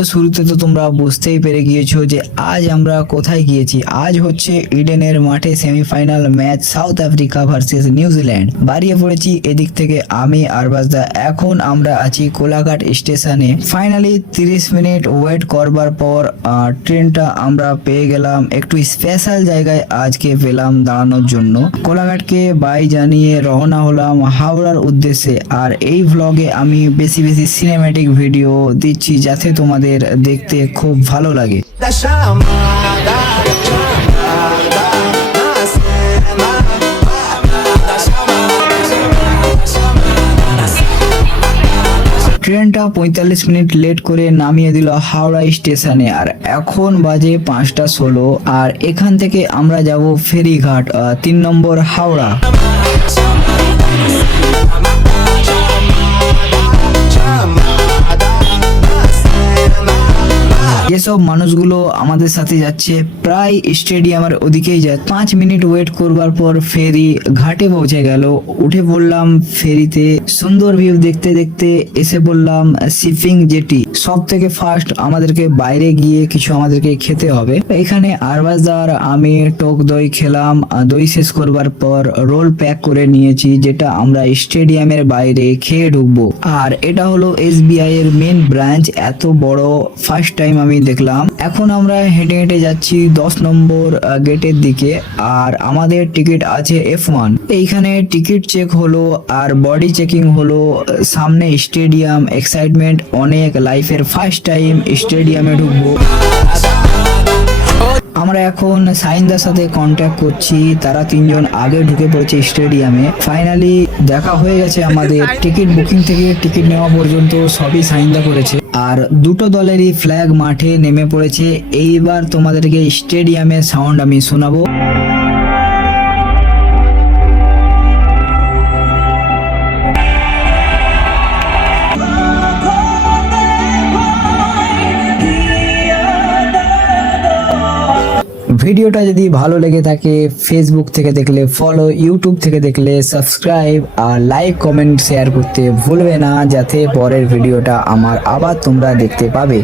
Video শুরুতে তো তোমরা বুঝতেই পেরে গিয়েছো যে আজ আমরা কোথায় গিয়েছি। আজ হচ্ছে ইডেনের মাঠে semifinal match south Africa versus New Zealand. বাড়িয়ে পড়েছি এদিক থেকে আমি আরবাজদা। এখন আমরা আছি কোলাঘাট স্টেশনে। ফাইনালি 30 মিনিট ওয়েট করবার পর ট্রেনটা আমরা পেয়ে গেলাম। একটু স্পেশাল জায়গায় আজকে পেলাম দাঁড়ানোর জন্য। কোলাঘাটকে বাই জানিয়ে রওনা হলাম হাওড়ার উদ্দেশ্যে। আর এই ভ্লগে আমি বেশি বেশি সিনেম্যাটিক ভিডিও দিচ্ছি যাতে তোমাদের দেখতে খুব ভালো লাগে। ট্রেনটা 45 মিনিট লেট করে নামিয়ে দিল হাওড়া স্টেশনে। আর এখন বাজে 5:16। আর এখান থেকে আমরা যাব ফেরিঘাট 3 নম্বর হাওড়া। যেসব মানুষগুলো আমাদের সাথে যাচ্ছে প্রায় স্টেডিয়ামের ওদিকেই যায়। 5 মিনিট ওয়েট করবার পর ফেরি ঘাটে পৌঁছে গেল। উঠে পড়লাম ফেরিতে। সুন্দর ভিউ দেখতে দেখতে এসে পড়লাম শিপিং জেটি। সব থেকে ফার্স্ট আমাদেরকে বাইরে গিয়ে কিছু আমাদেরকে খেতে হবে। এখানে আরবাজদার আমি টক দই খেলাম। দই শেষ করবার পর রোল প্যাক করে নিয়েছি, যেটা আমরা স্টেডিয়ামের বাইরে খেয়ে ঢুকবো। আর এটা হলো SBI এর মেন ব্রাঞ্চ। এত বড় ফার্স্ট টাইম আমি দেখলাম। এখন আমরা হেঁটে হেঁটে যাচ্ছি 10 নম্বর গেটের দিকে। আর আমাদের টিকিট আছে F1। এইখানে টিকিট চেক হলো আর বডি চেকিং হলো। সামনে স্টেডিয়াম, এক্সাইটমেন্ট অনেক। লাইফের ফার্স্ট টাইম স্টেডিয়ামে ঢুকবো। আমরা এখন সাইনদার সাথে কন্ট্যাক্ট করছি। তারা 3 জন আগে ঢুকে পড়েছে স্টেডিয়ামে। ফাইনালি দেখা হয়ে গেছে আমাদের। টিকিট বুকিং থেকে টিকিট নেওয়া পর্যন্ত সবই সাইনদা করেছে। আর দুটো দলেরই ফ্ল্যাগ মাঠে নেমে পড়েছে। এইবার তোমাদেরকে স্টেডিয়ামের সাউন্ড আমি শোনাবো। ভিডিওটা যদি ভালো লেগে থাকে, ফেসবুক থেকে দেখলে ফলো, ইউটিউব থেকে দেখলে সাবস্ক্রাইব, আর লাইক কমেন্ট শেয়ার করতে ভুলবে না, যাতে পরের ভিডিওটা আমার আবার তোমরা দেখতে পাবে।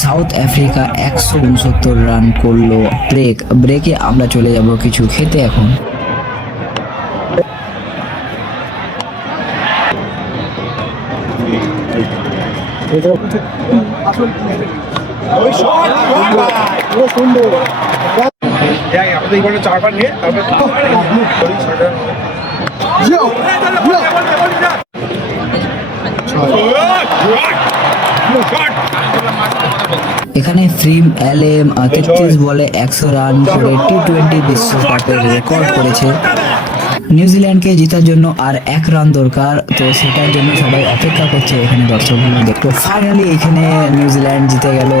সাউথ আফ্রিকা 169 রান করলো। ব্রেকে আমরা চলে যাব কিছু খেতে এখন। এখানে ফ্রিম LM 33 বলে 100 রান করে T20 বিশ্বকাপের রেকর্ড করেছে। নিউজিল্যান্ডকে জেতার জন্য আর 1 রান দরকার, তো সেটার জন্য সবাই অপেক্ষা করছে এখানে দর্শকগুলো দেখতে। ফাইনালি এখানে নিউজিল্যান্ড জিতে গেল।